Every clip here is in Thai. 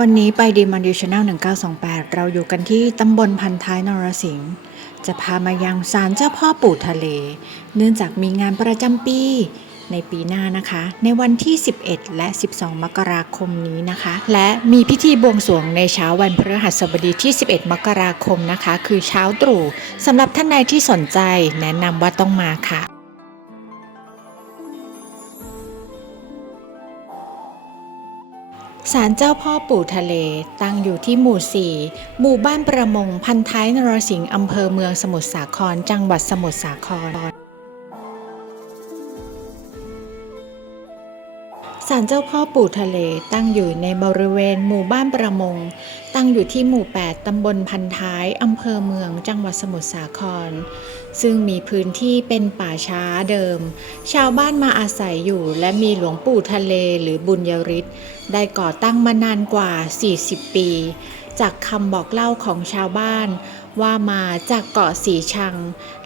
วันนี้ไปดีมันดิชแนล1928 เราอยู่กันที่ตำบลพันท้ายนรสิงห์จะพามายังศาลเจ้าพ่อปู่ทะเล เนื่องจากมีงานประจำปี ในปีหน้านะคะ ในวันที่ 11 และ 12 มกราคมนี้นะคะ และมีพิธีบวงสรวงในเช้าวันพฤหัสบดีที่ 11 มกราคมนะคะ คือเช้าตรู่สำหรับท่านใดที่สนใจแนะนำว่าต้องมาค่ะ ศาลเจ้าพ่อปู่ทะเล ตั้งอยู่ที่หมู่4หมู่บ้านประมงพันท้ายนรสิงห์อำเภอเมืองสมุทรสาคร จังหวัดสมุทรสาคร ศาลเจ้าพ่อปู่ทะเลตั้งอยู่ในบริเวณหมู่บ้านประมง ตั้งอยู่ที่หมู่ 8 ตำบลพันท้าย อำเภอเมือง จังหวัดสมุทรสาคร ซึ่งมีพื้นที่เป็นป่าช้าเดิม ชาวบ้านมาอาศัยอยู่และมีหลวงปู่ทะเลหรือบุญยริศได้ก่อตั้งมานานกว่า 40 ปี จากคำบอกเล่าของชาวบ้านว่ามาจากเกาะสีชัง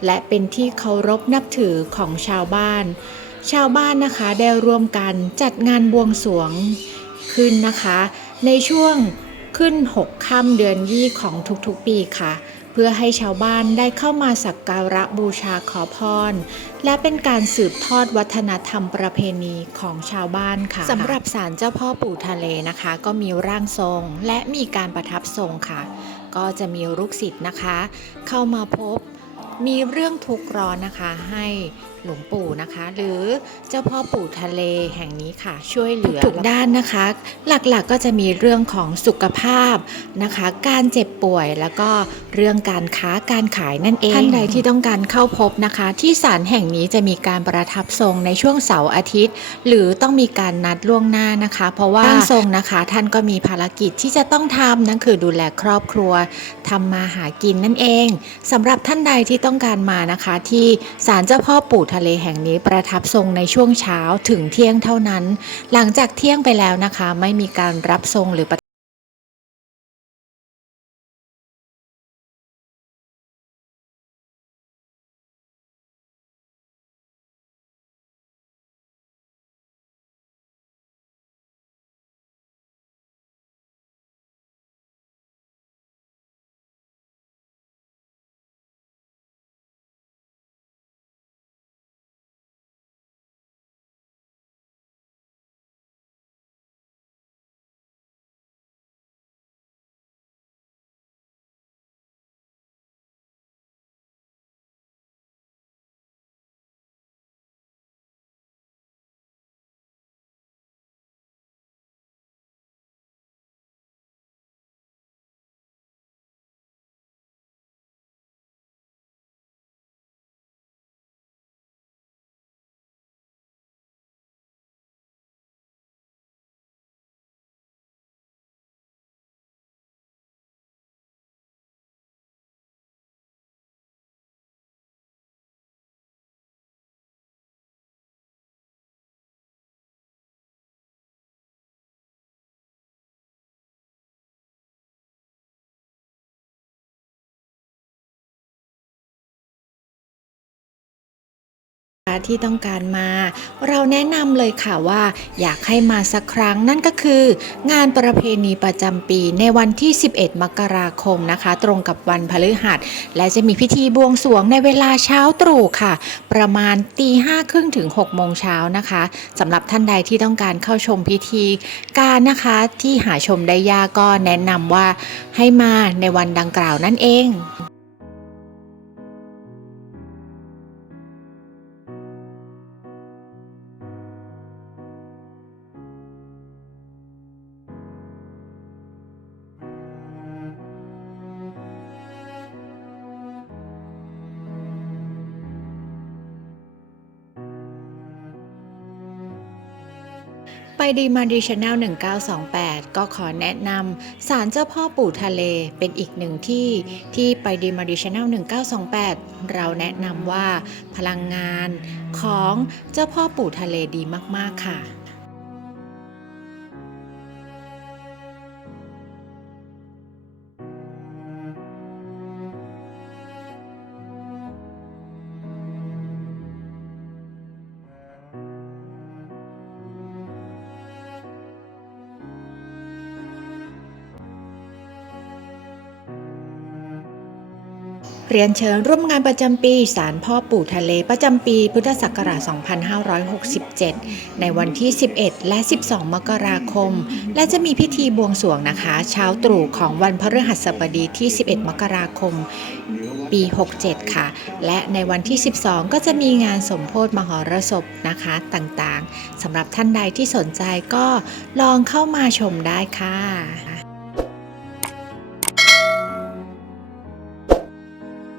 และเป็นที่เคารพนับถือของชาวบ้าน ชาวบ้านนะคะได้ร่วมกันจัดงานบวงสรวงขึ้นนะคะ ในช่วงขึ้น 6 ค่ำเดือนยี่ของทุกๆปีค่ะ เพื่อให้ชาวบ้านได้เข้ามาสักการะบูชาขอพร และเป็นการสืบทอดวัฒนธรรมประเพณีของชาวบ้านค่ะสำหรับศาลเจ้าพ่อปู่ทะเลนะคะ ก็มีร่างทรงและมีการประทับทรงค่ะ ก็จะมีลูกศิษย์นะคะ เข้ามาพบมีเรื่องทุกข์ร้อนนะคะให้หลวงปู่นะคะ หรือเจ้าพ่อปู่ทะเลแห่งนี้ค่ะ ช่วยเหลือทุกด้านนะคะ หลักๆกก็จะมีเรื่องของสุขภาพนะคะ การเจ็บป่วยแล้วก็เรื่องการค้าการขายนั่นเองท่านใดที่ต้องการเข้าพบนะคะ ที่ศาลแห่งนี้จะมีการประทับทรงในช่วงเสาร์อาทิตย์ หรือต้องมีการนัดล่วงหน้านะคะ เพราะว่าร่างทรงนะคะ ท่านก็มีภารกิจที่จะต้องทำนั่นคือดูแลครอบครัวทำมาหากินนั่นเองสำหรับท่านใดที่ต้องการมานะคะ ที่ศาลเจ้าพ่อปู่ทะเลแห่งนี้ประทับทรงในช่วงเช้าถึงเที่ยงเท่านั้น หลังจากเที่ยงไปแล้วนะคะ ไม่มีการรับทรงหรือ ที่ต้องการมา เราแนะนำเลยค่ะว่า อยากให้มาสักครั้งนั่นก็คือ งานประเพณีประจำปีในวันที่ 11 มกราคมนะคะ ตรงกับวันพฤหัส และจะมีพิธีบวงสรวงในเวลาเช้าตรู่ค่ะ ประมาณตีห้าครึ่งถึง6โมงเช้านะคะสำหรับท่านใดที่ต้องการเข้าชมพิธีการนะคะที่หาชมได้ยากก็แนะนำว่าให้มาในวันดังกล่าวนั่นเอง ไปดีมาดีชแนล1928 ก็ขอแนะนำศาลเจ้าพ่อปู่ทะเลเป็นอีกหนึ่งที่ที่ไปดีมาดีชแนล1928 เราแนะนำว่าพลังงานของเจ้าพ่อปู่ทะเลดีมาก ๆ ค่ะ เรียนเชิญร่วมงานประจำปีศาลพ่อปู่ทะเลประจำปีพุทธศักราช 2567 ในวันที่ 11 และ 12 มกราคม และจะมีพิธีบวงสรวงนะคะ เช้าตรู่ของวันพฤหัสบดีที่ 11 มกราคม ปี 67 ค่ะ และในวันที่ 12 ก็จะมีงานสมโพธิมหรสพนะคะต่างๆสำหรับท่านใดที่สนใจก็ลองเข้ามาชมได้ค่ะ